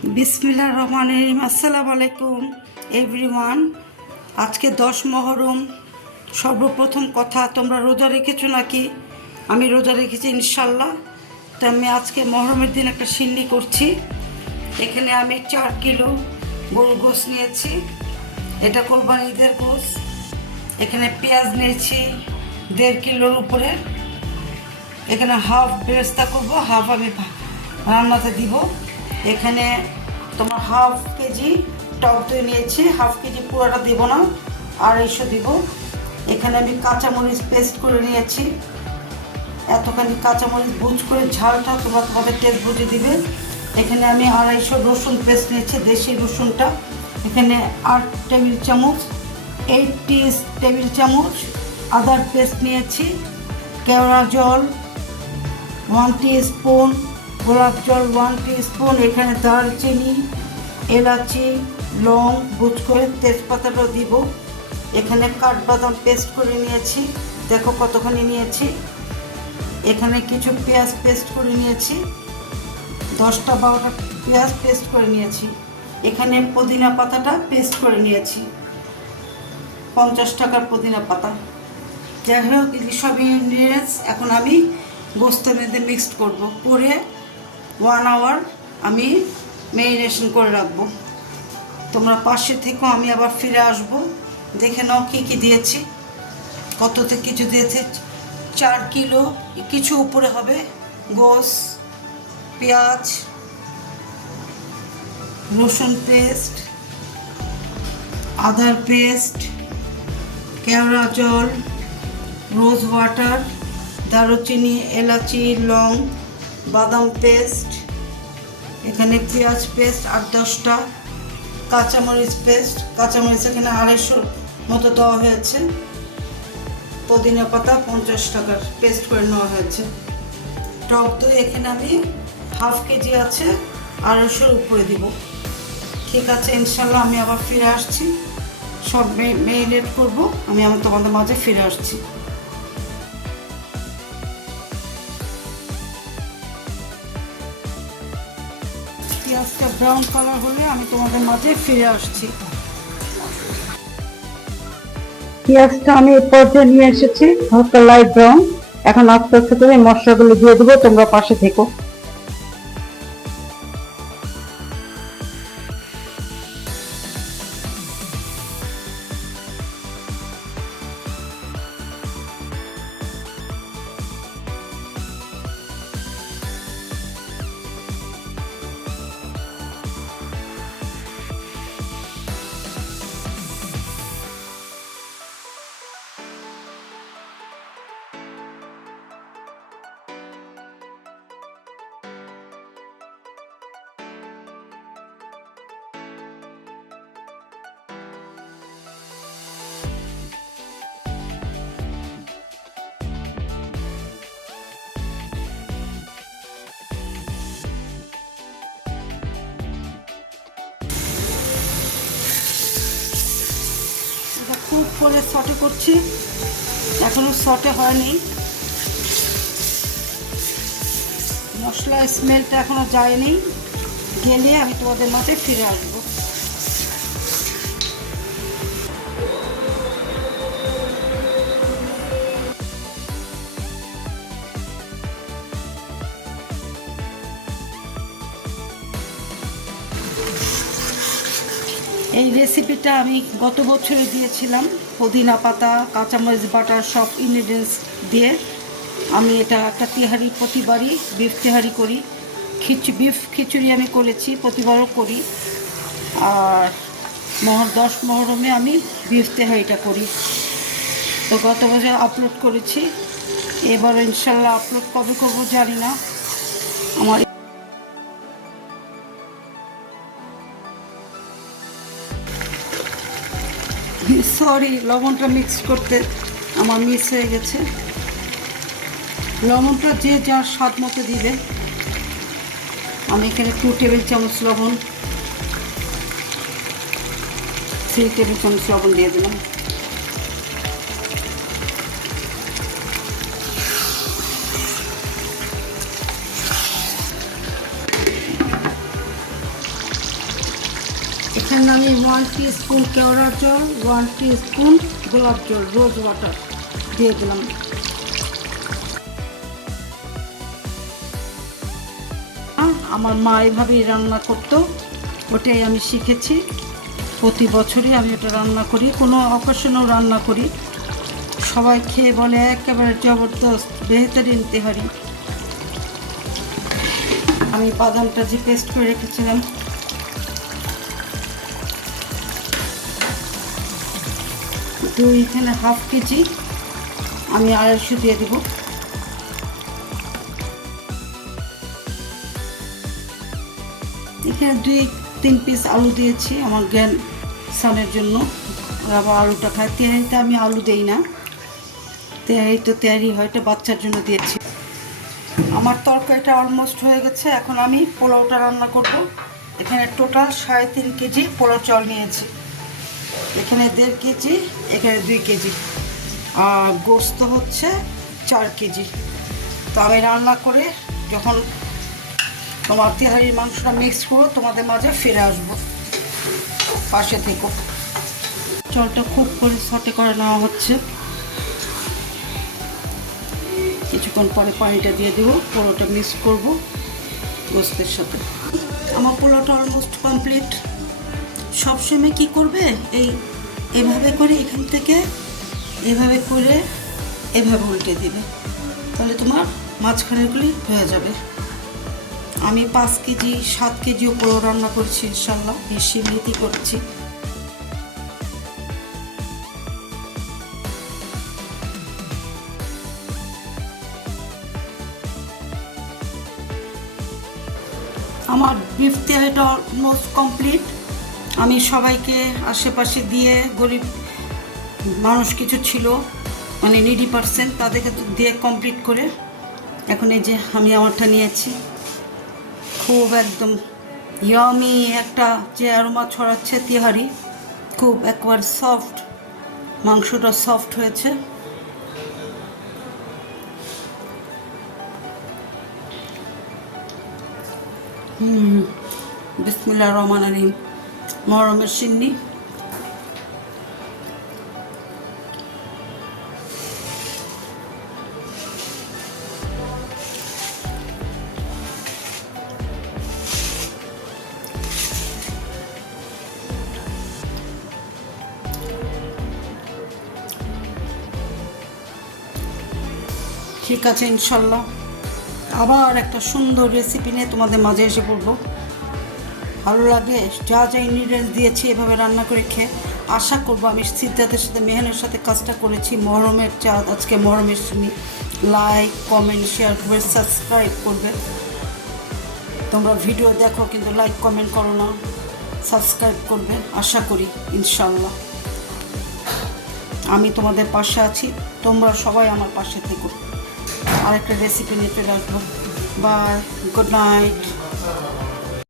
বিসমিল্লাহির রহমানির রহিম। আসসালামু আলাইকুম এভরিওয়ান। আজকে 10 মহরম। সর্বপ্রথম কথা, তোমরা রোজা রেখেছো নাকি? আমি রোজা রেখেছি ইনশাল্লাহ। তো আমি আজকে মহরমের দিন একটা সিন্নি করছি। এখানে আমি 4 কিলো গরুর গোশ নিয়েছি, এটা কোরবানি ঈদের গোশ। এখানে পেঁয়াজ নিয়েছি 1.5 কিলোর উপরে। এখানে হাফ বেরেস্তা করবো, হাফ আমি রান্নাতে দিব। এখানে তোমার হাফ কেজি টক দই নিয়েছি, হাফ কেজি পুরোটা দিব না, 250 দিব। এখানে আমি কাঁচামরিচ পেস্ট করে নিয়েছি, এতখানি কাঁচামরিচ ভুজ করে, ঝালটা তোমরা তোমাদের টেস্ট বুঝে দিবে। এখানে আমি 250 রসুন পেস্ট নিয়েছি, দেশি রসুনটা। এখানে 8 টেবিল চামচ, 8 টেবিল চামচ আদার পেস্ট নিয়েছি। কেওড়া জল 1 টিস্পুন, গোলাপ জল 1 টিস্পুন। এখানে দারচিনি, এলাচি, লং ভুজ করে, তেজপাতাটাও দিব। এখানে কাঠবাদাম পেস্ট করে নিয়েছি, দেখো কতখানি নিয়েছি। এখানে কিছু পেঁয়াজ পেস্ট করে নিয়েছি, 10টা 12টা পেঁয়াজ পেস্ট করে নিয়েছি। এখানে পুদিনা পাতাটা পেস্ট করে নিয়েছি, 50 টাকার পুদিনা পাতা। যাই হোক, সব ইনগ্রিডিয়েন্টস এখন আমি গোস্তের মধ্যে মিক্সড করবো, করে 1 আওয়ার আমি ম্যারিনেশন করে রাখবো। তোমরা পাশে থেকেও, আমি আবার ফিরে আসবো। দেখে নাও কী কী দিয়েছি, কততে কিছু দিয়েছে। 4 কিলো কিছু উপরে হবে গোস, পেঁয়াজ, রসুন পেস্ট, আদার পেস্ট, কেওড়া জল, রোজ ওয়াটার, দারুচিনি, এলাচি, লং, বাদাম পেস্ট। এখানে পেঁয়াজ পেস্ট 8-10টা, কাঁচামরিচ পেস্ট, কাঁচামরিচ এখানে 250 মতো দেওয়া হয়েছে। পুদিনা পাতা 50 টাকার পেস্ট করে নেওয়া হয়েছে। টক দই এখানে আমি হাফ কেজি আছে, 250 উপরে দিব। ঠিক আছে, ইনশাল্লাহ আমি আবার ফিরে আসছি, সব মেরিনেট করব। আমি তোমাদের মাঝে ফিরে আসছি। পেঁয়াজটা ব্রাউন কালার হলে আমি তোমাদের মাঝে ফিরে আসছি। পেঁয়াজটা আমি এই পর্যায়ে নিয়ে এসেছি, হালকা লাইট ব্রাউন। এখন আস্তে আস্তে করে মশলাগুলো দিয়ে দেবো, তোমরা পাশে থেকো। খুব করে সটে করছি, এখনো সটে হয়নি। মশলার স্মেলটা এখনো যায়নি, গেলে আমি তোমাদের মাঝে ফিরে আসবো। এই রেসিপিটা আমি গত বছরে দিয়েছিলাম, পুদিনা পাতা, কাঁচামরিচ বাটা, সব ইনগ্রিডিয়েন্টস দিয়ে। আমি এটা একটা তিহারি, প্রতিবারই বিফ তিহারি করি। বিফ খিচুড়ি আমি করেছি, প্রতিবারও করি। আর 10 মহরমে আমি বিফ তিহারিটা করি। তো গত বছর আপলোড করেছি, এবার ইনশাল্লাহ আপলোড কবে করবো জানি না। আমার সরি, লবণটা মিক্স করতে আমার মিস হয়ে গেছে। লবণটা যে যার স্বাদ মতো দিবে। আমি এখানে 2 টেবিল চামচ লবণ, 3 টেবিল চামচ লবণ দিয়ে দিলাম। এখানে আমি 1 টিস্পুন কেওড়ার জল, 1 টিস্পুন গোলাপ জল, রোজ ওয়াটার দিয়ে দিলাম। আমার মা এভাবেই রান্না করতো, ওটাই আমি শিখেছি। প্রতি বছরই আমি ওটা রান্না করি, কোনো অকেশনেও রান্না করি। সবাই খেয়ে বলে একেবারে জবরদস্ত, বেহতরিন তেহারি। আমি বাদামটা যে পেস্ট করে রেখেছিলাম দই এখানে 1/2 কেজি, আমি 250 দিয়ে দেব। এখানে 2-3 পিস আলু দিয়েছি আমার জ্ঞান সানের জন্য। আবার আলুটা খায়, তেহারিতে আমি আলু দেই না, তেহারি তো তেহারি হয়, এটা বাচ্চার জন্য দিয়েছি। আমার তরকারিটা অলমোস্ট হয়ে গেছে, এখন আমি পোলাওটা রান্না করব। এখানে টোটাল 3.5 কেজি পোলাও চাল নিয়েছি, এখানে 1.5 কেজি, এখানে 2 কেজি, আর গোস্ত হচ্ছে 4 কেজি। তো আমি রান্না করে যখন তোমার তেহারির মাংসটা মিক্স করবো তোমাদের মাঝে ফিরে আসবো, পাশে থেকো। চালটা খুব করে সটে করে নেওয়া হচ্ছে, কিছুক্ষণ পরে পানিটা দিয়ে দেবো, পোলাওটা মিক্স করব গোস্তের সাথে। আমার পোলাওটা অলমোস্ট কমপ্লিট। সবসময় কি করবে, এভাবে করে এখান থেকে এভাবে করে এভাবে উল্টে দিবে, তাহলে তোমার মাঝখানেরগুলি হয়ে যাবে। আমি 5 কেজি 7 কেজিও পোলাও রান্না করছি ইনশাল্লাহ, হিসেবেই করছি। আমার বিফ তেহারিটা অলমোস্ট কমপ্লিট। আমি সবাইকে আশেপাশে দিয়ে, গরিব মানুষ কিছু ছিল মানে নিডি পার্সন, তাদেরকে দিয়ে কমপ্লিট করে এখন এই যে আমি আমারটা নিয়েছি। খুব একদম ইয়ামি একটা যে অ্যারোমা ছড়াচ্ছে তেহারি, খুব একবারে সফট, মাংসটা সফট হয়েছে। বিসমিল্লাহির রহমানির রহিম। মহরমের সিন্নি, ঠিক আছে ইনশাল্লাহ আবার একটা সুন্দর রেসিপি নিয়ে তোমাদের মাঝে এসে পড়বো। ভালো লাগলে যা যা ইনগ্রিডিয়েন্টস দিয়েছি এভাবে রান্না করে খেয়ে আশা করবো। আমি সিদ্ধার্থের সাথে মেহনের সাথে কাজটা করেছি, মহরমের চাঁদ, আজকে মহরমের শুনি। লাইক কমেন্ট শেয়ার করবে, সাবস্ক্রাইব করবে। তোমরা ভিডিও দেখো কিন্তু লাইক কমেন্ট করো না, সাবস্ক্রাইব করবে আশা করি ইনশাল্লাহ। আমি তোমাদের পাশে আছি, তোমরা সবাই আমার পাশে থেকো। আরেকটা রেসিপি নিয়ে চলে আসবো। Bye, good night.